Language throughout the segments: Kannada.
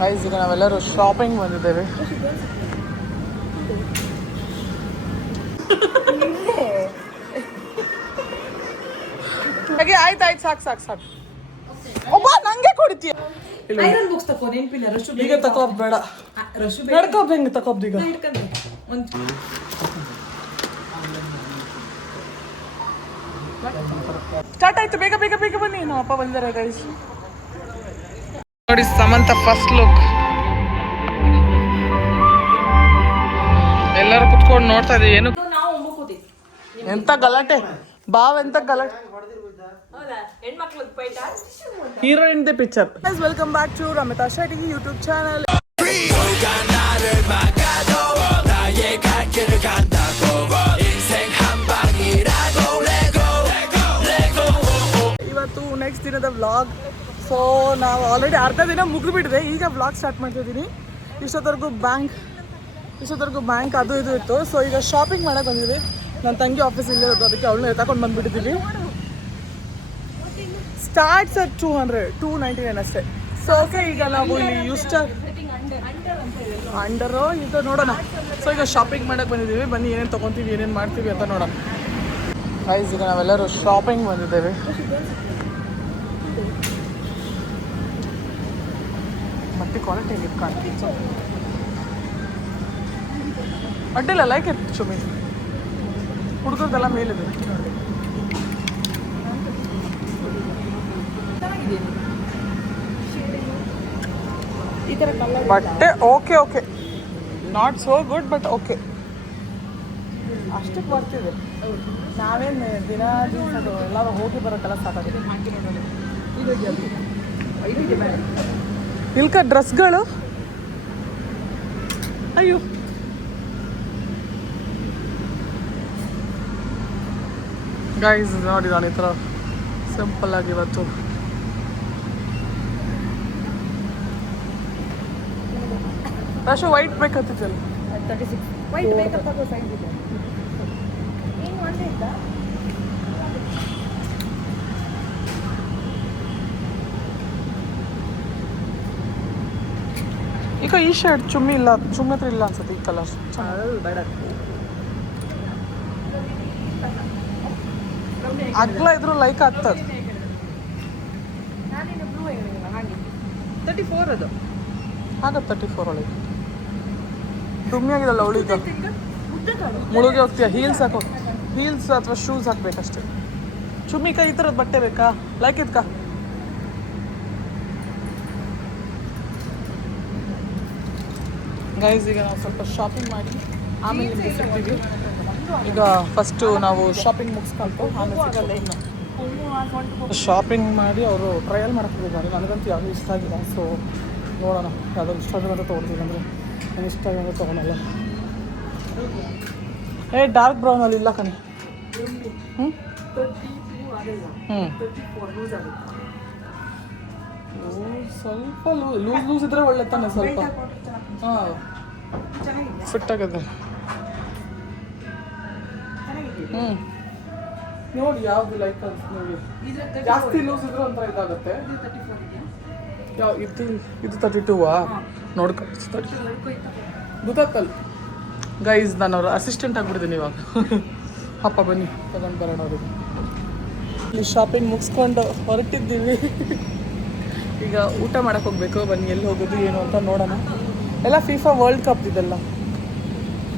ಗೈಸ್ ಈಗ ನಾವೆಲ್ಲರೂ ಶಾಪಿಂಗ್ ಬಂದಿದ್ದೇವೆ. ಹಾಗೆ ಆಯ್ತು ಸಾಕು ಒಬ್ಬ ನಂಗೆ ಕೊಡ್ತೀಯ ಈಗ ತಕೋಬ್ ಬೇಡ ನಡ್ಕೋಬ್ ಹೆಂಗೆ ತಕೋಬ್ದು ಈಗ ಸ್ಟಾರ್ಟ್ ಆಯ್ತು. ಬೇಗ ಬೇಗ ಬೇಗ ಬನ್ನಿ. ನಮ್ಮ ಅಪ್ಪ ಬಂದಿದ್ದಾರೆ ಗೈಸ್. ನೋಡಿ ಸಮಂತ ಫಸ್ಟ್ ಲುಕ್. ಎಲ್ಲರೂ ಕುತ್ಕೊಂಡು ನೋಡ್ತಾ ಇದೀವಿ. ಏನು ಎಂತ ಗಲಾಟೆ ಬಾವ್, ಎಂತ ಗಲಾಟೆ. ಹೀರೋಯಿನ್ ದೇ picture. Welcome back to Ramitha Shetty YouTube channel. ಇವತ್ತು ನೆಕ್ಸ್ಟ್ ದಿನದ ವ್ಲಾಗ್. ಸೊ ನಾವು ಆಲ್ರೆಡಿ ಅರ್ಧ ದಿನ ಮುಗಿದು ಬಿಟ್ಟಿದೆ. ಈಗ ವ್ಲಾಗ್ ಸ್ಟಾರ್ಟ್ ಮಾಡ್ತಿದ್ದೀನಿ. ಇಷ್ಟೊತ್ತವರೆಗೂ ಬ್ಯಾಂಕ್ ಅದು ಇದು ಇತ್ತು. ಸೊ ಈಗ ಶಾಪಿಂಗ್ ಮಾಡಕ್ಕೆ ಬಂದಿದ್ದೀವಿ. ನನ್ನ ತಂಗಿ ಆಫೀಸ್ ಇಲ್ಲೇ ಇರೋದು, ಅದಕ್ಕೆ ಅವಳನ್ನ ತಗೊಂಡು ಬಂದುಬಿಟ್ಟಿದ್ದೀವಿ. ಸ್ಟಾರ್ಟ್ಸ್ ಅಟ್ 299 ಅಷ್ಟೇ. ಸೊ ಓಕೆ, ಈಗ ನಾವು ಇಲ್ಲಿ ಯೂಸ್ಟರ್ ಅಂಡರು ಈಗ ನೋಡೋಣ. ಸೊ ಈಗ ಶಾಪಿಂಗ್ ಮಾಡಕ್ಕೆ ಬಂದಿದ್ದೀವಿ. ಬನ್ನಿ ಏನೇನು ತೊಗೊತೀವಿ, ಏನೇನು ಮಾಡ್ತೀವಿ ಅಂತ ನೋಡೋಣ. ಗೈಸ್ ಈಗ ನಾವೆಲ್ಲರೂ ಶಾಪಿಂಗ್ ಬಂದಿದ್ದೇವೆ. ಮತ್ತೆ ಕ್ವಾಲಿಟಿ ಹೇಗಿತ್ತು ಕಾಣ್ತೀವಿ. ಅಡ್ಡಿಲ್ಲ, ಲೈಕ್ ಇತ್ತು ಚುಮಿ. ಹುಡುಗರದೆಲ್ಲ ಮೇಲಿದೆ. ಬಟ್ಟೆ okay not so good but okay, ಅಷ್ಟಕ್ಕೆ ಬರ್ತಿದೆ. ನಾವೇನು ದಿನ ದಿವಸದು ಎಲ್ಲರೂ ಹೋಗಿ ಬರೋ ಕೆಲಸ ಸಾಕಾಗಿದೆ. ಇಲ್ಕ ಡ್ರೆಸ್ಗಳು ಅಯ್ಯೋ ಗೈಸ್ ನೋಡಿ, ನಾನು ಈ ಥರ ಸಿಂಪಲ್ ಆಗಿ ಇವತ್ತು ರಾಶು ವೈಟ್ ಬೇಕಂತಿದ್ದಲ್ಲ 36 ವೈಟ್ ಬೇಕಂತ ಸೈಜ್ ಇದೆ. ಏನು ಒಂದೇ ಇತ್ತಾ? ಈಗ ಈ ಶರ್ಟ್ ಚುಮ್ಮಿ ಹತ್ರ ಇಲ್ಲ ಅನ್ಸುತ್ತೆ. ಈ ಕಲರ್ ಬೇಡ, ಅಗ್ಲ ಇದ್ರು ಲೈಕ್ ಆಗ್ತದೆ. 34 ಅದು ಆಗತ್ತೆ. 34 ಒಳಗೆ ಡುಮ್ಮಿ ಆಗಿದಲ್ಲ ಅವಳೀಗ. ಮುಳುಗಿ ಹೋಗ್ತೀಯ. ಹೀಲ್ಸ್ ಹಾಕೋ, ಹೀಲ್ಸ್ ಅಥವಾ ಶೂಸ್ ಹಾಕ್ಬೇಕಷ್ಟೆ. ಚುಮ್ಮಿಕ ಈ ಥರದ್ದು ಬಟ್ಟೆ ಬೇಕಾ? ಲೈಕ್ ಇದ್ಕಾ? ಗೈಸ್ ಈಗ ನಾವು ಸ್ವಲ್ಪ ಶಾಪಿಂಗ್ ಮಾಡಿ ಆಮೇಲೆ ನಿಮಗೆ ಸಿಗ್ತೀವಿ. ಈಗ ಫಸ್ಟು ನಾವು ಶಾಪಿಂಗ್ ಮುಗಿಸ್ಕೊಂಡು ಆಮೇಲೆ ಸಿಗಲ್ಲ. ಇನ್ನು ಶಾಪಿಂಗ್ ಮಾಡಿ ಅವರು ಟ್ರಯಲ್ ಮಾಡಕ್ಕೆ ಹೋಗಿದ್ದಾರೆ. ನನಗಂತೂ ಯಾವುದೂ ಇಷ್ಟ ಆಗಿಲ್ಲ. ಸೊ ನೋಡೋಣ, ಯಾವುದೋ ಇಷ್ಟ ಆಗಿರೋದು ತೊಗೊಳ್ತೀನಿ. ಅಂದರೆ ನನಗೆ ಇಷ್ಟ ಆಗಿರೋದು ತೊಗೊಳಲ್ಲ. ಡಾರ್ಕ್ ಬ್ರೌನಲ್ಲಿ ಇಲ್ಲ ಕಣೆ. ಸ್ವಲ್ಪ ಲೂಸ್ ಇದ್ರೆ ಒಳ್ಳೆ ತಾನೆ. ಸ್ವಲ್ಪ ಹಾಂ ಫಿಟ್ ಆಗಿದೆ. ನೋಡಿ ಯಾವ್ದು ಲೈಕ್ ನೋಡಿ. ಜಾಸ್ತಿ ಲೂಸ್ ಇದ್ರೆ ಒಂಥರ ಇದಾಗುತ್ತೆ. ಇದು 32 ನೋಡ್ಕೊ ಗೊತ್ತಾಗ್ತಲ್ಲ. ಗೈಸ್ ನಾನು ಅವ್ರ ಅಸಿಸ್ಟೆಂಟ್ ಆಗಿಬಿಡ್ತೀನಿ ಇವಾಗ. ಅಪ್ಪ ಬನ್ನಿ ತಗೊಂಡು ಬರೋಣ. ಅವ್ರಿಗೆ ಇಲ್ಲಿ ಶಾಪಿಂಗ್ ಮುಗಿಸ್ಕೊಂಡು ಹೊರಟಿದ್ದೀವಿ. ಈಗ ಊಟ ಮಾಡಕ್ಕೆ ಹೋಗ್ಬೇಕು. ಬನ್ನಿ ಎಲ್ಲಿ ಹೋಗೋದು ಏನು ಅಂತ ನೋಡೋಣ. ಎಲ್ಲ FIFA ವರ್ಲ್ಡ್ ಕಪ್ ಇದೆಲ್ಲ.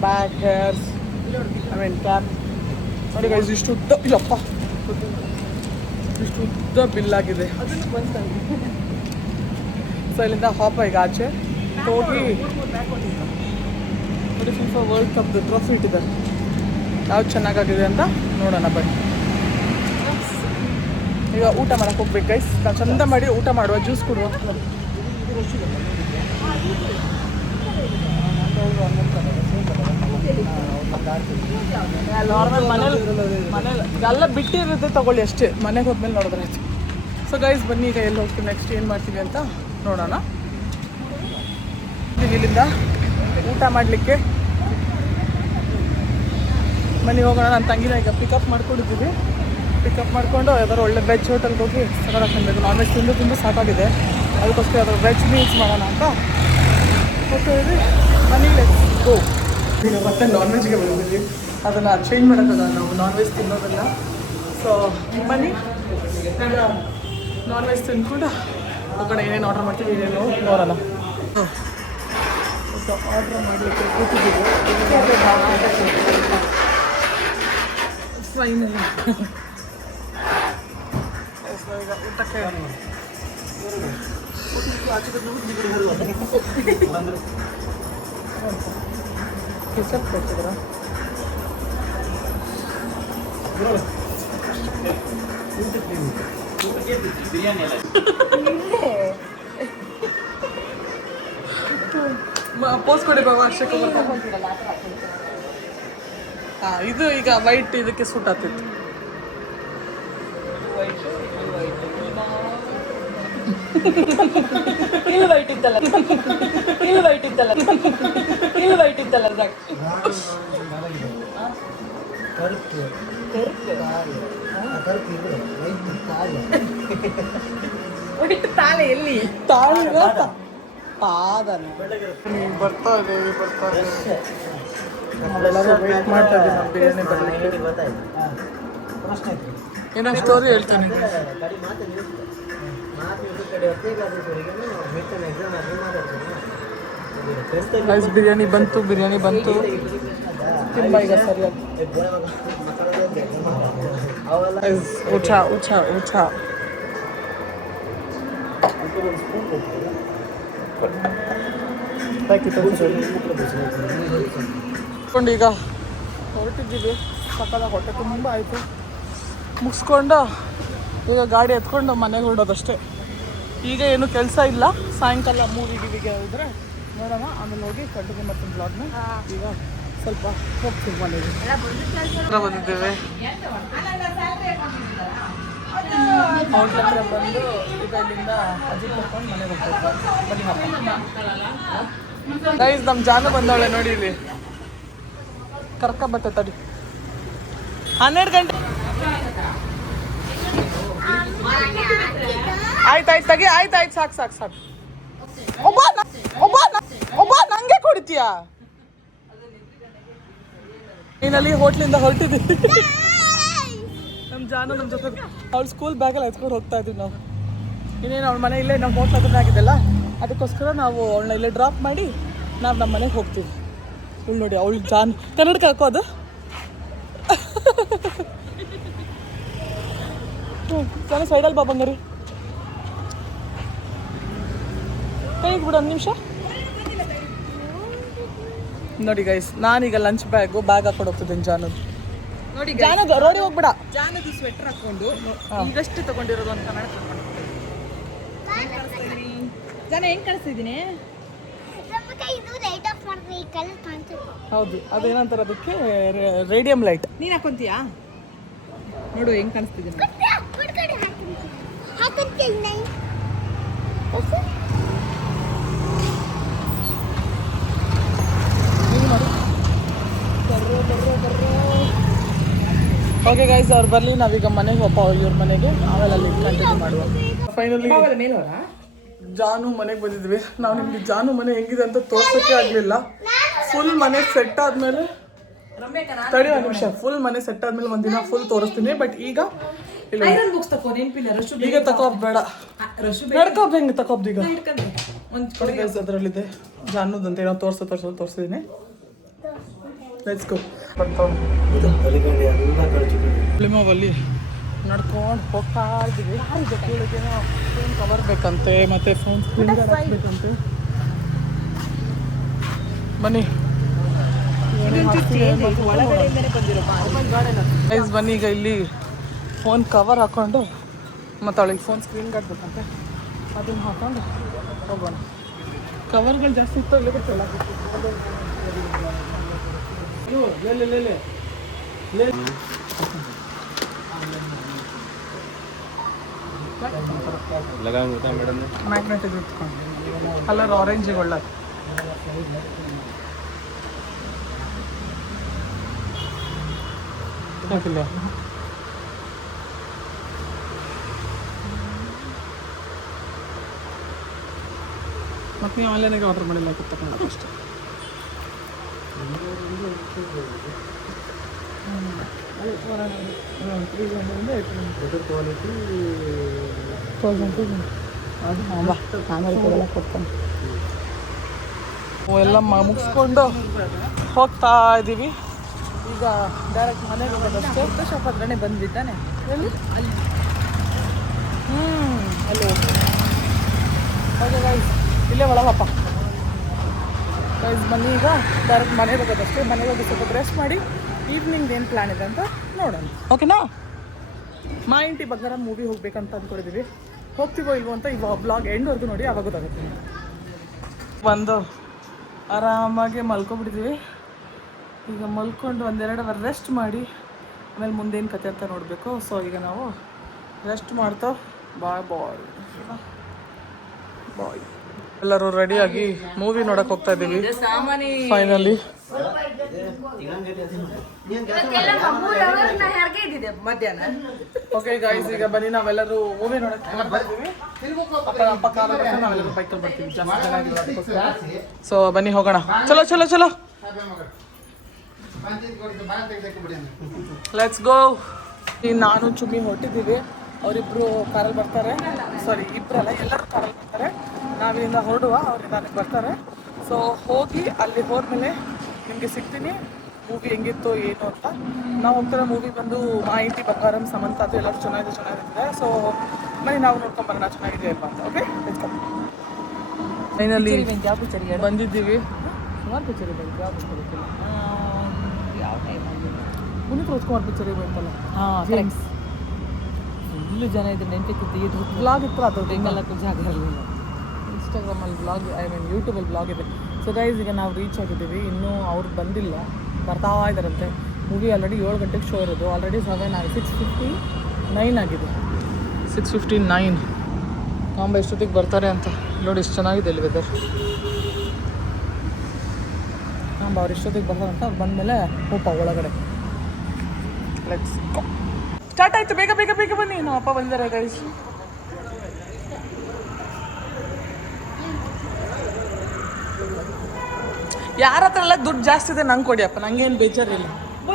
ಬ್ಯಾಗ್, ಹೇರ್ಸ್, ಕ್ಯಾಪ್ ನೋಡಿ ಗೈಸ್. ಇಷ್ಟು ಉದ್ದ ಇಲ್ಲಪ್ಪ, ಇಷ್ಟು ಉದ್ದ ಬಿಲ್ ಆಗಿದೆ. ಸೊ ಇಲ್ಲಿಂದ ಹಾಪ ಈಗ ಆಚೆ ಹೋಗಿ ನೋಡಿ FIFA ವರ್ಲ್ಡ್ ಕಪ್ದು ಟ್ರೋಫಿ ಇಟ್ಟಿದ್ದಾರೆ. ಯಾವ್ದು ಚೆನ್ನಾಗಾಗಿದೆ ಅಂತ ನೋಡೋಣ ಬನ್ನಿ. ಈಗ ಊಟ ಮಾಡಕ್ಕೆ ಹೋಗ್ಬೇಕು ಗೈಸ್. ನಾವು ಚಂದ ಮಾಡಿ ಊಟ ಮಾಡುವ, ಜ್ಯೂಸ್ ಕೊಡುವ. ನಾರ್ಮಲ್ ಮನೇಲಿ ಎಲ್ಲ ಬಿಟ್ಟಿರುತ್ತೆ, ತಗೊಳ್ಳಿ ಅಷ್ಟೇ. ಮನೆಗೆ ಹೋದ್ಮೇಲೆ ನೋಡಿದ್ರೆ ಆಯ್ತು. ಸೊ ಗೈಸ್ ಬನ್ನಿ ಈಗ ಎಲ್ಲಿ ಹೋಗ್ತೀವಿ, ನೆಕ್ಸ್ಟ್ ಏನು ಮಾಡ್ತೀವಿ ಅಂತ ನೋಡೋಣ. ಇಲ್ಲಿಂದ ಊಟ ಮಾಡಲಿಕ್ಕೆ ಮನೆಗೆ ಹೋಗೋಣ. ನನ್ನ ತಂಗಿನ ಈಗ ಪಿಕಪ್ ಮಾಡ್ಕೊಂಡಿದ್ದೀವಿ. ಪಿಕಪ್ ಮಾಡಿಕೊಂಡು ಯಾವ್ದಾದ್ರು ಒಳ್ಳೆ ವೆಜ್ ಹೋಟೆಲ್ಗೆ ಹೋಗಿ ಸಕಲ ತಿನ್ನಬೇಕು. ನಾನ್ ವೆಜ್ ತಿಂದು ಸಾಕಾಗಿದೆ. ಅದಕ್ಕೋಸ್ಕರ ಅದು ವೆಜ್ ಮೀಲ್ಸ್ ಮಾಡೋಣ ಅಂತ ಹೋಗ್ತಾಯಿದ್ವಿ. ಬನ್ನಿ ಲೆಟ್ಸ್ ಗೋ. ಈಗ ಮತ್ತೆ ನಾನ್ ವೆಜ್ಗೆ ಬಂದಿದ್ದೀವಿ. ಅದನ್ನು ಚೇಂಜ್ ಮಾಡೋಕ್ಕಲ್ಲ, ನಾವು ನಾನ್ ವೆಜ್ ತಿನ್ನೋದಿಲ್ಲ. ಸೊ ಬನ್ನಿ ಈಗ ನಾನ್ ವೆಜ್ ತಿಂದ್ಕೊಂಡು ಹೋಗೋಣ. ಏನೇನು ಆರ್ಡ್ರ್ ಮಾಡ್ತೀವಿ ಏನೇನು ನೋಡೋಣ. ಆರ್ಡ್ರ್ ಮಾಡಲಿಕ್ಕೆ ಕೂತಿದ್ದೀವಿ. ಫೈನಲಿ ಈಗ ಊಟಕ್ಕೆ ಕೆಚಪ್ ಕೊಡ್ತಿದ್ದೀರಾ? ಪೋಸ್ಟ್ ಕೊಡಿ ಬಾಬಾ. ಅಷ್ಟೇ ಹಾಂ, ಇದು ಈಗ ವೈಟ್ ಇದಕ್ಕೆ ಸೂಟ್ ಆಗ್ತಿತ್ತು. ಇಲ್ಲಿ ವೈಟ್ ಇತ್ತಲ್ಲ, ಇಲ್ಲಿ ವೈಟ್ ಇತ್ತಲ್ಲ, ಇಲ್ಲಿ ವೈಟ್ ಇತ್ತಲ್ಲ. ತಾಳೆ ಎಲ್ಲಿ? ತಾಳೆ ಪಾದನ ಬರ್ತಾ ಇದ್ದೀವಿ, ಬರ್ತಾ ಇದ್ದೀವಿ. ನಾವೆಲ್ಲರೂ ವೇಟ್ ಮಾಡ್ತಾ ಇದ್ದೀವಿ ನಮ್ಮ ಬಿರಿಯಾನಿ ಬರಲಿಕ್ಕೆ. ಏನೋ ಸ್ಟೋರಿ ಹೇಳ್ತೀನಿ. ಬಿರಿಯಾನಿ ಬಂತು, ಬಿರಿಯಾನಿ ಬಂತು. ತುಂಬ ಈಗ ಸರಿಯಾಗಿ ಊಟ ಊಟ ಊಟ. ಕೊಂಡು ಈಗ ಹೊರಟಿದ್ದೀವಿ. ಸಕ್ಕದ ಹೊಟ್ಟೆ ತುಂಬ ಆಯಿತು. ಮುಗಿಸ್ಕೊಂಡು ಈಗ ಗಾಡಿ ಎತ್ಕೊಂಡು ಮನೆಗೆ ಹೊರಡೋದಷ್ಟೇ. ಈಗ ಏನು ಕೆಲಸ ಇಲ್ಲ. ಸಾಯಂಕಾಲ ಮೂವಿಗೆ ಹೋದರೆ ನೋಡೋಣ. ಆಮೇಲೆ ಹೋಗಿ ಕಂಟಿನ್ಯೂ ಮಾಡ್ತೀನಿ ಬ್ಲಾಗ್ನ. ಈಗ ಸ್ವಲ್ಪ ಹೋಗ್ತೀವಿ ಮನೆಗೆ. ಬಂದಿದ್ದೇವೆ ಔಟ್ಲ ಹತ್ರ ಬಂದು ಈಗ ಇಲ್ಲಿಂದ ಅಜಿತ್ ಕರ್ಕೊಂಡು ಮನೆಗೆ ಹೋಗ್ಬೇಕು. ಬನ್ನಿ ಗೈಸ್, ನಮ್ಮ ಜಾನು ಬಂದವಳೆ ನೋಡಿ. ಇಲ್ಲಿ ಕರ್ಕೊಂಬತ್ತೆ ತಡಿ. 12 ಗಂಟೆ ಆಯ್ತು ತೆಗಿ. ಆಯ್ತು ಸಾಕು ಸಾಕು ಸಾಕು. ಒಬ್ಬ ನಂಗೆ ಕೊಡ್ತೀಯಾ? ನೀನಲ್ಲಿ ಹೋಟ್ಲಿಂದ ಹೊರಟಿದ್ದೀವಿ. ನಮ್ಮ ಜಾನು ನಮ್ಮ ಜೊತೆ ಅವಳು ಸ್ಕೂಲ್ ಬ್ಯಾಗಲ್ಲಿ ಎತ್ಕೊಂಡು ಹೋಗ್ತಾ ಇದ್ದೀವಿ ನಾವು. ಇನ್ನೇನು ಅವಳ ಮನೆ ಇಲ್ಲೇ ನಮ್ಮ ಹೋಟ್ಲ್ ಹತ್ರನೇ ಆಗಿದ್ದಲ್ಲ, ಅದಕ್ಕೋಸ್ಕರ ನಾವು ಅವಳನ್ನ ಇಲ್ಲೇ ಡ್ರಾಪ್ ಮಾಡಿ ನಾವು ನಮ್ಮ ಮನೆಗೆ ಹೋಗ್ತೀವಿ. ಅವಳು ನೋಡಿ, ಅವಳು ಜಾನು ಕನ್ನಡಕ್ಕೆ ಹಾಕೋದು. ಜಾನು ಸೈಡಲ್ಲಿ ಬಾ ಬಂಗಾರಿ. ಕೈ ಬಿಡು ಒಂದು ನಿಮಿಷ. ನೋಡಿ ಗೈಸ್, ನಾನೀಗ ಲಂಚ್ ಬ್ಯಾಗ್ ಹಾಕೊಂಡು ಹೋಗ್ತಿದ್ದೀನಿ ಜಾನು. ನೋಡಿ ಜಾನು ರೋಡಿ ಹೋಗ್ಬೇಡ. ಜಾನದು ಸ್ವೆಟರ್ ಹಾಕೊಂಡು ಈಗಷ್ಟು ತಗೊಂಡಿರೋದು ಅಂತ ಕನ್ನಡ ಜಾನ ಹೆಂಗ್ ಕಳಿಸ್ತಿದ್ದೀನಿ. ಹೌದು, ಅದೇನಂತಾರೆ ಅದಕ್ಕೆ, ರೇಡಿಯಂ ಲೈಟ್. ನೀನು ಹಾಕೊಂತೀಯಾ? ನೋಡು ಹೆಂಗ್ ಕಾಣಿಸ್ತಿದ್ದೀನಿ. ಓಕೆ ಗೈಸ್, ಅವ್ರು ಬರಲಿ, ನಾವೀಗ ಮನೆಗೆ ಹೋಗ್ಪ ಇವ್ರ ಮನೆಗೆ. ಆಮೇಲೆ ಅಲ್ಲಿ ಕಂಟಿನ್ಯೂ ಮಾಡುವ. ಫೈನಲಿ ಜಾನು ಮನೆಗೆ ಬಂದಿದ್ವಿ. ನಾವು ನಿಮ್ಗೆ ಜಾನು ಮನೆ ಹೆಂಗಿದೆ ಅಂತ ತೋರ್ಸೋಕ್ಕೆ ಆಗಲಿಲ್ಲ. ಫುಲ್ ಮನೆ ಸೆಟ್ ಆದಮೇಲೆ ತಡಿ ಒಂದು ನಿಮಿಷ. ಫುಲ್ ಮನೆ ಸೆಟ್ ಆದಮೇಲೆ ಒಂದಿನ ಫುಲ್ ತೋರಿಸ್ತೀನಿ. ಬಟ್ ಈಗ ಈಗ ತಕೋಬ್ ಬೇಡ, ನಡ್ಕೋಬ್ ಹೆಂಗೆ ತಕೋಬ್ದು ಈಗ ಅದರಲ್ಲಿದೆ ಜಾನುದಂತೆ. ನಾವು ತೋರಿಸಿದ್ದೀನಿ. Let's go. ಅಲ್ಲಿ ನಡ್ಕೊಂಡು ಹೋಗ್ತಾ ಇದ್ದೀವಿ. ಫೋನ್ ಕವರ್ ಬೇಕಂತೆ, ಮತ್ತೆ ಫೋನ್ ಸ್ಕ್ರೀನ್ ಗಾರ್ಡ್ ಹಾಕ್ಬೇಕಂತೆ. ಬನ್ನಿ ಗೈಸ್, ಬನ್ನಿ ಈಗ ಇಲ್ಲಿ ಫೋನ್ ಕವರ್ ಹಾಕ್ಕೊಂಡು ಮತ್ತು ಅವಳಿಗೆ ಫೋನ್ ಸ್ಕ್ರೀನ್ ಗಾರ್ಡ್ ಬೇಕಂತೆ, ಅದನ್ನು ಹಾಕೊಂಡು ಹೋಗೋಣ. ಕವರ್ಗಳು ಜಾಸ್ತಿ ಇತ್ತು ಅಲ್ಲಿ ಗೊತ್ತಿಲ್ಲ. ಮ್ಯಾಗ್ನೆಟಿಕ್ ಇಟ್ಕೊಂಡು ಕಲರ್ ಆರೆಂಜಿಗೆ ಒಳ್ಳೆ ಹಾಕಿಲ್ಲ. ಮತ್ತು ನೀವು ಆನ್ಲೈನಾಗೆ ಆರ್ಡರ್ ಮಾಡಿಲ್ಲ ತಗೊಂಡು ಅಷ್ಟೇ. ಎಲ್ಲ ಮುಗಿಸ್ಕೊಂಡು ಹೋಗ್ತಾ ಇದ್ದೀವಿ. ಈಗ ಡೈರೆಕ್ಟ್ ಮನೆಗೆ ಹೋಗೋದಷ್ಟೇ. ಫೋಟೋ ಶಾಪ್ ಹತ್ರನೇ ಬಂದಿದ್ದಾನೆ. ಎಲ್ಲಿ? ಅಲ್ಲಿ. ಅಲ್ಲಿ ಓಕೆ ಗೈಸ್, ಇಲ್ಲೇ ಒಳಗಪ್ಪ ಗೈಸ್. ಬನ್ನಿ ಈಗ ಡೈರೆಕ್ಟ್ ಮನೆಗೆ ಹೋಗೋದಷ್ಟೇ. ಮನೆಗೆ ಹೋಗಿ ಸ್ವಲ್ಪ ರೆಸ್ಟ್ ಮಾಡಿ ಈವ್ನಿಂಗ್ ಏನು ಪ್ಲ್ಯಾನ್ ಇದೆ ಅಂತ ನೋಡೋಣ. ಓಕೆನಾ? ಮಾ ಇಂಟಿ ಬಂಗಾರ ಮೂವಿ ಹೋಗ್ಬೇಕಂತ ಅಂದ್ಕೊಂಡಿದ್ದೀವಿ. ಹೋಗ್ತೀವೋ ಇಲ್ವೋ ಅಂತ ಇವಾಗ ಬ್ಲಾಗ್ ಎಂಡ್ವರೆಗೂ ನೋಡಿ, ಆವಾಗ ಗೊತ್ತಾಗುತ್ತೆ. ಬಂದು ಆರಾಮಾಗಿ ಮಲ್ಕೊಬಿಟ್ಟಿದ್ದೀವಿ. ಈಗ ಮಲ್ಕೊಂಡು 1-2 ಅವರ್ ರೆಸ್ಟ್ ಮಾಡಿ ಆಮೇಲೆ ಮುಂದೇನು ಕತೆ ಅಂತ ನೋಡಬೇಕು. ಸೊ ಈಗ ನಾವು ರೆಸ್ಟ್ ಮಾಡ್ತಾ ಬಾಯ್ ಬಾಯ್ ಬಾಯ್. ಎಲ್ಲರೂ ರೆಡಿಯಾಗಿ ಮೂವಿ ನೋಡಕ್ಕೆ ಹೋಗ್ತಾ ಇದ್ದೀವಿ ಫೈನಲಿ. ಓಕೆ ಗೈಸ್, ಈಗ ಬನ್ನಿ ನಾವೆಲ್ಲರೂ ಮೂವಿ ನೋಡಕ್ಕೆ ಬರ್ತೀವಿ. ನಾವೆಲ್ಲರೂ ಬೈಕಲ್ಲಿ ಬರ್ತೀವಿ, ಜಾಸ್ತಿ ಚೆನ್ನಾಗಿರೋದಕ್ಕೋಸ್ಕರ. ಸೊ ಬನ್ನಿ ಹೋಗೋಣ. ಚಲೋ ಚಲೋ ಚಲೋ, ಲೆಟ್ಸ್ ಗೋ. ನಾನು ಚುಮ್ಮಿ ಹೊರಟಿದ್ದೀವಿ. ಅವರಿಬ್ಬರು ಕಾರಲ್ಲಿ ಬರ್ತಾರೆ. ಸಾರಿ, ಇಬ್ಬರಲ್ಲ, ಎಲ್ಲರೂ ಕಾರಲ್ಲಿ ಬರ್ತಾರೆ. ನಾವಿಲ್ಲಿಂದ ಹೊರಡುವ, ಅವ್ರು ನನಗೆ ಬರ್ತಾರೆ. ಸೊ ಹೋಗಿ ಅಲ್ಲಿ ಹೋದ್ಮೇಲೆ ನಿಮಗೆ ಸಿಗ್ತೀನಿ, ಮೂವಿ ಹೆಂಗಿತ್ತು ಏನು ಅಂತ. ನಾವು ಹೋಗ್ತಾರೆ ಮೂವಿ ಬಂದು ಮಾ ಇಂಟಿ ಬಂಗಾರಂ, ಸಮಂತ, ಅದು ಎಲ್ಲರೂ ಚೆನ್ನಾಗಿರುತ್ತೆ. ಸೊ ಮನೆ ನಾವು ನೋಡ್ಕೊಂಬರೋಣ ಚೆನ್ನಾಗಿದೆ ಅಲ್ವಾ ಅಂತ. ಓಕೆ, ಫೈನಲಿ ಬಂದಿದ್ದೀವಿ. ಸುಮಾರು ಪಿಕ್ಚರ್ ಇದೆ, ಯಾವ ಟೈಮ್ ಪುನೀತ್ ರಾಜ್ಕುಮಾರ್ ಪಿಕ್ಚರ್ ಬಂತಲ್ಲ. ಜೇಮ್ಸ್ ಫುಲ್ಲು ಜನ ಇದ್ರೆ ನೆನಪಿತ್ತು. ಬ್ಲಾಗ್ ಇತ್ತು, ಅದು ಟೈಮೆಲ್ಲ ಜಾಗ ಇರಲಿಲ್ಲ. ಇನ್ಸ್ಟಾಗ್ರಾಮಲ್ಲಿ ಬ್ಲಾಗ್, ಐ ಮೀನ್ ಯೂಟ್ಯೂಬಲ್ಲಿ ಬ್ಲಾಗ್ ಇದೆ. ಸೊ ಗೈಸ್, ಈಗ ನಾವು ರೀಚ್ ಆಗಿದ್ದೀವಿ. ಇನ್ನೂ ಅವ್ರು ಬಂದಿಲ್ಲ, ಬರ್ತಾ ಇದ್ದಾರಂತೆ. ಮೂವಿ ಆಲ್ರೆಡಿ 7 ಗಂಟೆಗೆ ಶೋ ಇರೋದು. ಆಲ್ರೆಡಿ 6:59 ಆಗಿದೆ. 6:59. ಕಾಂಬ ಎಷ್ಟೊತ್ತಿಗೆ ಬರ್ತಾರೆ ಅಂತ ನೋಡಿ. ಎಷ್ಟು ಚೆನ್ನಾಗಿದೆ ಇಲ್ಲಿ ವೆದರ್. ಕಾಂಬ ಅವ್ರು ಎಷ್ಟೊತ್ತಿಗೆ ಬರ್ತಾರೆ ಅಂತ. ಅವ್ರು ಬಂದಮೇಲೆ ಹೋಪ ಒಳಗಡೆ. Let's go. ಸ್ಟಾರ್ಟ್ ಆಯಿತು, ಬೇಗ ಬೇಗ ಬೇಗ ಬನ್ನಿ. ನಮ್ಮ ಅಪ್ಪ ಬಂದಿದ್ದಾರೆ ಗೈಸ್. ಯಾರ ಹತ್ರ ಎಲ್ಲ ದುಡ್ಡು ಜಾಸ್ತಿ ಇದೆ ನಂಗೆ ಕೊಡಿಯಪ್ಪ, ನಂಗೇನು ಬೇಜಾರಿಲ್ಲ,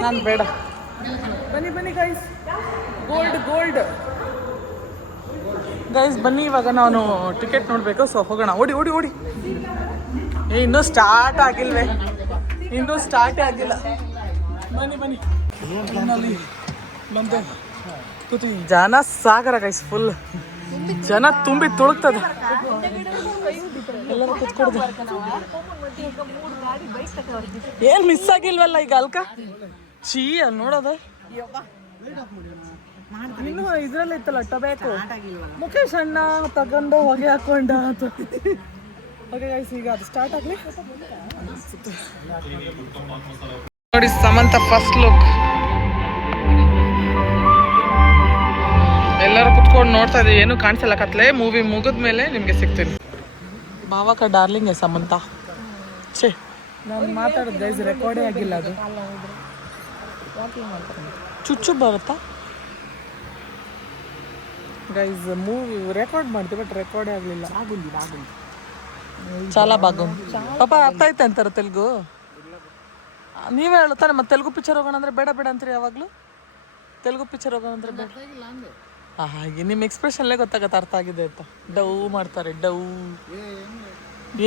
ನಾನು ಬೇಡ. ಬನ್ನಿ ಬನ್ನಿ ಗೈಸ್, ಗೋಲ್ಡ್ ಗೈಸ್ ಬನ್ನಿ. ಇವಾಗ ನಾನು ಟಿಕೆಟ್ ನೋಡಬೇಕು. ಸೊ ಹೋಗೋಣ, ಓಡಿ ಓಡಿ ಓಡಿ. ಇನ್ನೂ ಸ್ಟಾರ್ಟ್ ಆಗಿಲ್ವೇ? ಇನ್ನೂ ಸ್ಟಾರ್ಟೇ ಆಗಿಲ್ಲ. ಬನ್ನಿ ಬನ್ನಿ. ಬಂದು ಕೂತೀವಿ. ಜನ ಸಾಗರ ಗೈಸ್, ಫುಲ್ ಜನ ತುಂಬಿ ತುಳುಕ್ತದೆ. ಎಲ್ಲರೂ ಕೂತ್ಕೊಡ್ದು. ಏನು ಮಿಸ್ ಆಗಿಲ್ವಲ್ಲ ಈಗ ಅಲ್ಕ? ಚೀ ಅಲ್ಲಿ ನೋಡೋದು. ಇನ್ನು ಇದ್ರಲ್ಲಿ ಇತ್ತಲ್ಲ ಟೊಬ್ಯಾಕೋ. ಮುಖೇಶ್ ಅಣ್ಣ ತಗೊಂಡು ಹೊಗೆ ಹಾಕೊಂಡ. ಓಕೆ ಗೈಸ್, ಈಗ ಅದು ಸ್ಟಾರ್ಟ್ ಆಗಲಿ ನೋಡಿ. Samantha first look. ಎಲ್ಲರೂ ಕುತ್ಕೊಂಡು ನೋಡ್ತಾ ಇದ್ದೀವಿ. ಏನು ಕಾಣಿಸಲ್ಲ ಕತ್ಲೆ. ಮೂವಿ ಮುಗಿದ್ಮೇಲೆ ನಿಮಗೆ ಸಿಗ್ತೀನಿ. ಭಾವಕ ಡಾರ್ಲಿಂಗ್ ಸಮಂತ. ಛೇ, ನಾನು ಮಾತಾಡೋದು ಗೈಸ್ ರೆಕಾರ್ಡೇ ಆಗಿಲ್ಲ. ಅದು ಚುಚ್ಚು ಬರುತ್ತಾ ಗೈಸ್? ಮೂವಿ ರೆಕಾರ್ಡ್ ಮಾಡ್ತೀವಿ, ಬಟ್ ರೆಕಾರ್ಡೇ ಆಗಲಿಲ್ಲ. ಚಾಲಾ ಬಾಗುಂದ್ ಪಾಪ. ಅರ್ಥ ಐತೆ ಅಂತಾರೆ ತೆಲುಗು. ನೀವೇ ಹೇಳುತ್ತಾನೆ. ಮತ್ತೆ ತೆಲುಗು ಪಿಕ್ಚರ್ ಹೋಗೋಣ ಅಂದರೆ ಬೇಡ ಬೇಡ ಅಂತೀರಿ ಯಾವಾಗಲೂ. ತೆಲುಗು ಪಿಕ್ಚರ್ ಹೋಗೋಣ ಅಂದರೆ ಬೇಡ. ಹಾಗೆ ನಿಮ್ಮ ಎಕ್ಸ್ಪ್ರೆಷನ್ಲೇ ಗೊತ್ತಾಗತ್ತೆ ಅರ್ಥ ಆಗಿದೆ ಅಂತ. ಡೌ ಮಾಡ್ತಾರೆ, ಡೌ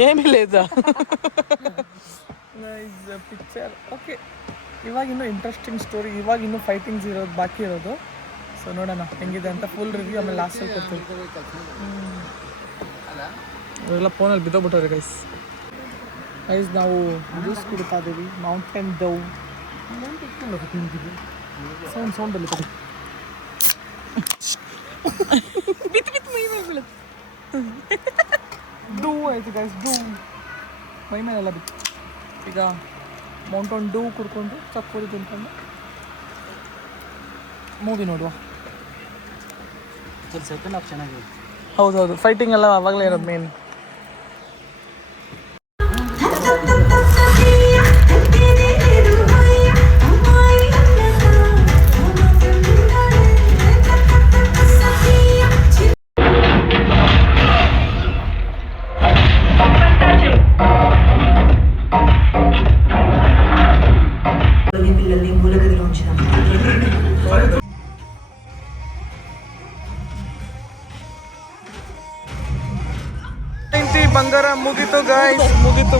ಏನಿಲ್ಲ ಇದು ಪಿಕ್ಚರ್. ಓಕೆ, ಇವಾಗ ಇನ್ನೂ ಇಂಟ್ರೆಸ್ಟಿಂಗ್ ಸ್ಟೋರಿ, ಇವಾಗ ಇನ್ನೂ ಫೈಟಿಂಗ್ಸ್ ಇರೋದು ಬಾಕಿ ಇರೋದು. ಸೊ ನೋಡೋಣ ಹೆಂಗಿದೆ ಅಂತ. ಫುಲ್ ರಿವ್ಯೂ ಆಮೇಲೆ ಲಾಸ್ಟಲ್ಲಿ ಕೊಡ್ತೀವಿ. ಇವೆಲ್ಲ ಫೋನಲ್ಲಿ ಬಿದ್ದೋಗ್ಬಿಟ್ಟವ್ರೆ ಗೈಸ್. ನಾವು ಜ್ಯೂಸ್ ಕುಡಿತಾ ಇದ್ದೀವಿ. ಮೌಂಟೇನ್ ಡೌ ಸೌಂಡಲ್ಲಿ ಕೊಡಿ. ಬಿತ್ತು ಬಿತ್ತು ಮೈ ಮೇಲೆ ಬೀಳುತ್ತೆ. ಡೂ ಆಯಿತು ಗೈಸ್, ಡೂ ಮೈ ಮೇಲೆಲ್ಲ ಬಿತ್ತು. ಈಗ ಮೌಂಟೇನ್ ಡೂ ಕುಡ್ಕೊಂಡು ಚಕ್ಕೋರಿ ತಿನ್ಕೊಂಡು ಮೂವಿ ನೋಡುವ. ಸೆಕೆಂಡ್ ಆಫ್ ಚೆನ್ನಾಗಿದೆ. ಹೌದೌದು, ಫೈಟಿಂಗ್ ಎಲ್ಲ ಅವಾಗಲೇ ಇರೋದು ಮೇನ್. ಮುಗೀತು ಗಾಯ್ಸ್, ಮುಗೀತು.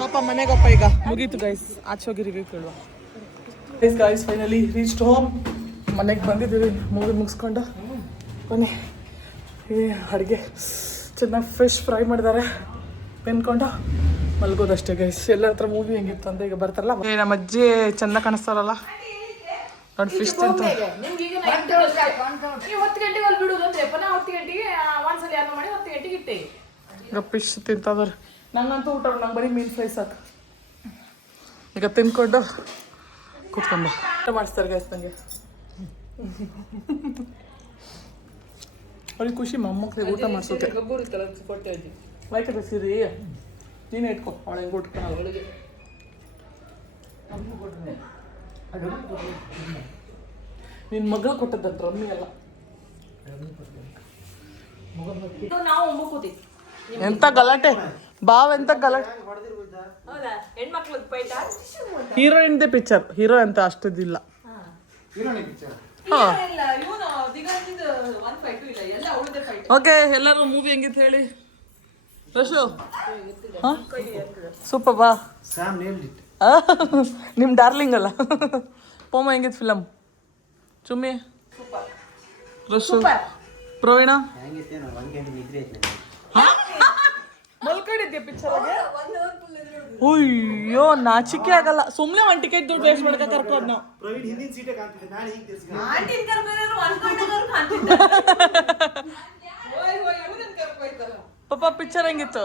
ಪಾಪ ಮನೆಗಪ್ಪ ಈಗ ಮುಗೀತು ಗೈಸ್. ಆಚೆ ಹೋಗಿ ರಿವ್ಯೂ ಕೇಳುವ ಗಾಯ್ಸ್. Finally reached home. ಮನೆಗೆ ಬಂದಿದ್ದೀವಿ ಮೂವಿ ಮುಗಿಸ್ಕೊಂಡು. ಬನ್ನಿ, ಅಡುಗೆ ಚೆನ್ನಾಗಿ ಫಿಶ್ ಫ್ರೈ ಮಾಡಿದ್ದಾರೆ. ಬೆನ್ಕೊಂಡು ಮಲ್ಗೋದಷ್ಟೇ ಗೈಸ್. ಎಲ್ಲ ಹತ್ರ ಮೂವಿ ಹೆಂಗಿತ್ತು ಅಂತ ಈಗ ಬರ್ತಾರಲ್ಲ. ನಮ್ಮ ಅಜ್ಜಿ ಚೆನ್ನಾಗಿ ಕಾಣಿಸ್ತಾರಲ್ಲ ನೋಡಿ. ಫಿಶ್ ತಿಂತ 10 ಗಂಟೆಗೆ ಅಲ್ಲಿ ಬಿಡುದು ಅಂದ್ರೆ ಪುನಃ 10 ಗಂಟೆಗೆ ಒಂದ್ಸಲ ಯಾರು ಮಾಡಿ 10 ಗಂಟೆಗೆ ಇಟ್ಟೆ. ಈಗ ಫಿಶ್ ತಿಂತವ್ರೆ. ನಂಗಂತೂ ಊಟ ನಂಗೆ ಬರೀ ಮೀನು ಫ್ರೈ ಸಾಕು. ಈಗ ತಿನ್ಕೊಂಡು ಕೂತ್ಕೊಂಡು ಊಟ ಮಾಡಿಸ್ತಾರೆ ಗೈಸ್ ನನಗೆ. ಅವ್ರಿಗೆ ಖುಷಿ ಮೊಮ್ಮಕ್ಳಿಗೆ ಊಟ ಮಾಡಿಸೋಕೆ. ಆಯ್ತಲ್ಲ ಸಿರಿ, ನೀನೇ ಇಟ್ಕೊ. ಅವಳು ಹೆಂಗೆ ಊಟ ಅವಳಿಗೆ ನಿನ್ನ ಮಗಳು ಕೊಟ್ಟದ್ದಂತ ರಮ್ಮಿ ಅಲ್ಲ. ನಾವು ಒಮ್ಮಕ್ಕೋತಿ ಎಂತ ಗಲಾಟೆ ಬಾವ್, ಎಂತ ಗಲಾಟೆ. ಹೌದಾ? ಹೆಣ್ಮಕ್ಳದ್ ಪೈಟ ಹೀರೋಯಿನ್ದೇ ಪಿಕ್ಚರ್. ಹೀರೋ ಅಂತ ಅಷ್ಟದಿಲ್ಲ. ಇಲ್ಲ, ಇವನು ದಿಗಂತಿದ್ದು ಒಂದ್ ಫೈಟು ಇಲ್ಲ, ಎಲ್ಲ ಅವಳದೇ ಫೈಟ್. ಓಕೆ, ಎಲ್ಲರೂ ಮೂವಿ ಹೆಂಗಿತ್ತು ಹೇಳಿ. ರಶು ಸೂಪರ್ ಬಾ. ನಿಮ್ಮ ಡಾರ್ಲಿಂಗ್ ಅಲ್ಲ. ಪೋಮ ಹೆಂಗಿತ್ತು ಫಿಲಮ್? ಚುಮ್ಮಿ, ರಶು, ಪ್ರವೀಣ ಮಲ್ಕೊಂಡಿದ್ಯಾ ಪಿಕ್ಚರ್ಗೆ? ಅಯ್ಯೋ ನಾಚಿಕೆ ಆಗಲ್ಲ. ಸುಮ್ಮನೆ ಒಂದು ಟಿಕೆಟ್ ದುಡ್ಡು ವೇಸ್ಟ್ ಮಾಡಕ್ಕೆ ಕರ್ಕೊಂಡು ನಾವು. ಪಾಪ ಪಿಕ್ಚರ್ ಹೆಂಗಿತ್ತು?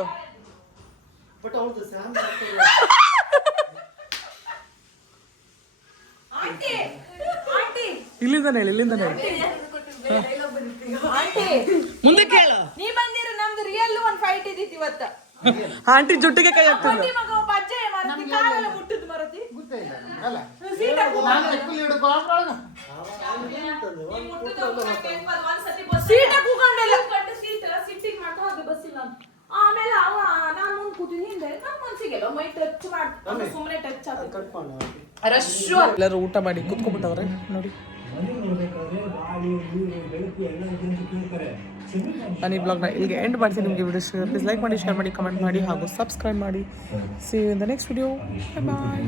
ಇಲ್ಲಿಂದಾನೆ ಹೇಳಿ, ಇಲ್ಲಿಂದಾನೆ ಹೇಳಿ. ಮುಂದೆ ಕೇಳು. ನೀ ಬಂದಿರ, ನಮ್ದು ರಿಯಲ್ ಒಂದ್ ಫೈಟ್ ಇದ್ದಿತ್ತು ಇವತ್ತ. ಆಂಟಿ ಜುಟ್ಟಿಗೆ ಕೈ ಹಾಕ್ತಿದ್ದ. ಮಗ ಒಬ್ಬ ಅಜ್ಜ ಮಾರತಿ ಕಾಲೆಲ್ಲ ಮುಟ್ಟಿದ್ ಮಾರತಿ. ಸೀಟ ಕೂಕೊಂಡೆಲ್ಲ ಸಿಟ್ಟಿಂಗ್ ಮಾಡ್ತಾ ಹೋದ ಬಸ್ ಇಲ್ಲ. ಆಮೇಲೆ ಅವ ನಾನು ಮುಂದೆ ಕೂತೀನಿ, ಹಿಂದೆ ನಮ್ಮ ಮನ್ಸಿಗೆಲ್ಲ ಮೈ ಟಚ್ ಮಾಡ್ತಾ ಸುಮ್ಮನೆ ಟಚ್ ಆಗುತ್ತೆ. ರಶ್ಶು ಎಲ್ಲರೂ ಊಟ ಮಾಡಿ ಕುತ್ಕೊಂಡ್ಬಿಟ್ಟವ್ರೆ ನೋಡಿ. ನಾನು ಈ ಬ್ಲಾಗ್ನ ಇಲ್ಲಿಗೆ ಎಂಡ್ ಮಾಡ್ತೀನಿ. ನಿಮಗೆ ವಿಡಿಯೋ ಪ್ಲೀಸ್ ಲೈಕ್ ಮಾಡಿ, ಶೇರ್ ಮಾಡಿ, ಕಮೆಂಟ್ ಮಾಡಿ ಹಾಗೂ ಸಬ್ಸ್ಕ್ರೈಬ್ ಮಾಡಿ. See you in the next video. Bye.